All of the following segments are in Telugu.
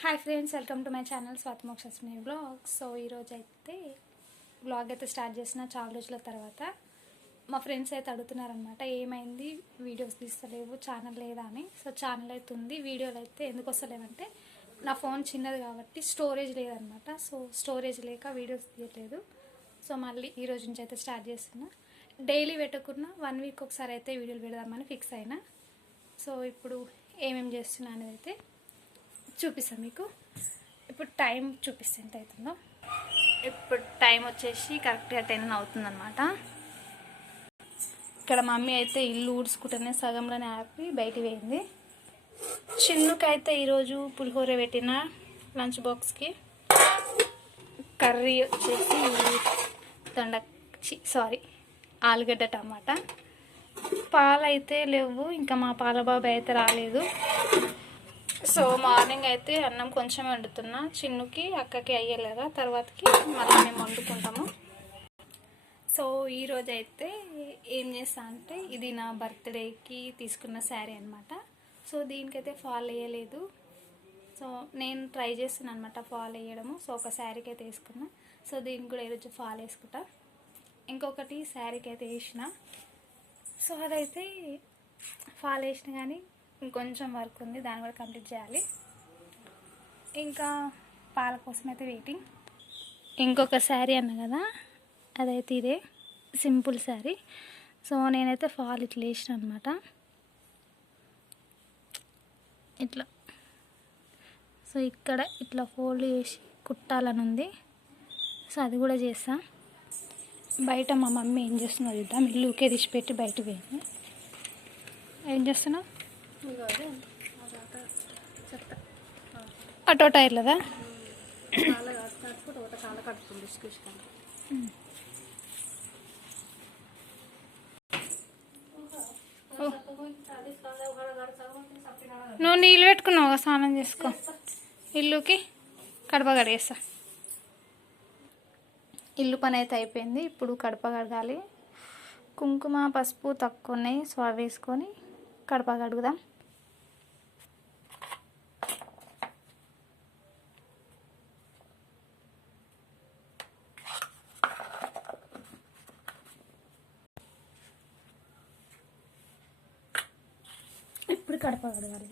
Hi friends welcome to my channel Swatimokshasmi blog so ఈరోజు అయితే బ్లాగ్ అయితే స్టార్ట్ చేసిన చాలా రోజుల తర్వాత మా ఫ్రెండ్స్ అయితే అడుగుతున్నారనమాట ఏమైంది? వీడియోస్ తీస్తలేవు ఛానల్ లేదా అని. సో ఛానల్ అయితే ఉంది వీడియోలు అయితే ఎందుకు వస్తలేవంటే నా ఫోన్ చిన్నది కాబట్టి స్టోరేజ్ లేదనమాట సో స్టోరేజ్ లేక వీడియోస్ తీయట్లేదు. సో మళ్ళీ ఈ రోజు నుంచి అయితే స్టార్ట్ చేస్తున్నా. డైలీ పెట్టకుండా వన్ వీక్ ఒకసారి అయితే వీడియోలు పెడదామని ఫిక్స్ అయినా. సో ఇప్పుడు ఏమేమి చేస్తున్నా అనేది అయితే చూపిస్తాను మీకు. ఇప్పుడు టైం చూపిస్తే ఎంత అవుతుందో. ఇప్పుడు టైం వచ్చేసి కరెక్ట్గా టెన్ అవుతుందన్నమాట. ఇక్కడ మమ్మీ అయితే ఇల్లు ఊడ్చుకుంటేనే సగంలోనే ఆపి బయటికి పోయింది. చిన్నుకైతే ఈరోజు పులిహోర పెట్టిన లంచ్ బాక్స్కి. కర్రీ వచ్చేసి దొండ సారీ ఆలుగడ్డ టమాటా. పాలు అయితే లేవు ఇంకా మా పాల బాబాయ్ అయితే రాలేదు. సో మార్నింగ్ అయితే అన్నం కొంచెం వండుతున్నా. చిన్నుకి అక్కకి అయ్యేలాగా తర్వాతకి మళ్ళీ మేము వండుకుంటాము. సో ఈరోజు అయితే ఏం చేస్తా అంటే ఇది నా బర్త్డేకి తీసుకున్న శారీ అనమాట సో దీనికైతే ఫాల్ వేయలేదు సో నేను ట్రై చేస్తున్నాను అనమాట ఫాల్ వేయడము సో ఒక శారీకి అయితే వేసుకున్నా. సో దీనికి కూడా ఈరోజు ఫాల్ వేసుకుంటా. ఇంకొకటి శారీకి అయితే వేసిన. సో అదైతే ఫాల్ వేసిన కానీ ఇంకొంచెం వర్క్ ఉంది దాన్ని కూడా కంప్లీట్ చేయాలి. ఇంకా పాల కోసం అయితే వెయిటింగ్ ఇంకొక శారీ అన్న కదా అదైతే ఇదే సింపుల్ శారీ. సో నేనైతే ఫాల్ ఇట్లా వేసిన అనమాట ఇట్లా. సో ఇక్కడ ఇట్లా ఫోల్డ్ చేసి కుట్టాలని ఉంది. సో అది కూడా చేస్తా. బయట మా మమ్మీ ఏం చేస్తుందో చూద్దాం. ఇల్లు ఊకే తీసి పెట్టి బయటకు పోయింది. ఏం చేస్తున్నావు? అటో టైర్లదా? నువ్వు నీళ్ళు పెట్టుకున్నావు స్నానం చేసుకో. ఇల్లుకి కడప కడిగేస్తా. ఇల్లు పని అయితే అయిపోయింది ఇప్పుడు కడప కడగాలి. కుంకుమ పసుపు తక్కువ ఉన్నాయి సో అవి వేసుకొని కడప కడుగుదాం ఇప్పుడు కడప కడగాలి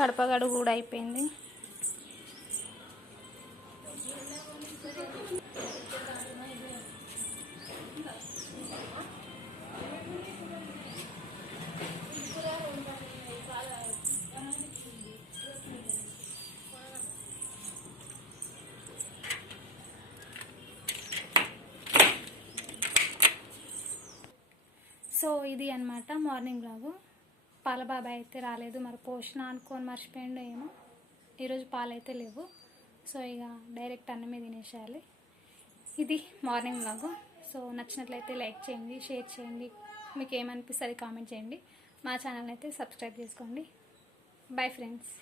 కడపగడు కూడా అయిపోయింది. సో ఇది అన్నమాట మార్నింగ్ బ్లాగు పాల బాబాయ్ అయితే రాలేదు మరి పోషణ అనుకొని మర్చిపోయిండో ఏమో. ఈరోజు పాలు అయితే లేవు. సో ఇక డైరెక్ట్ అన్నమే తినేసేయాలి. ఇది మార్నింగ్ లాగు సో నచ్చినట్లయితే లైక్ చేయండి షేర్ చేయండి. మీకు ఏమనిపిస్తుంది కామెంట్ చేయండి. మా ఛానల్ అయితే సబ్స్క్రైబ్ చేసుకోండి. Bye friends.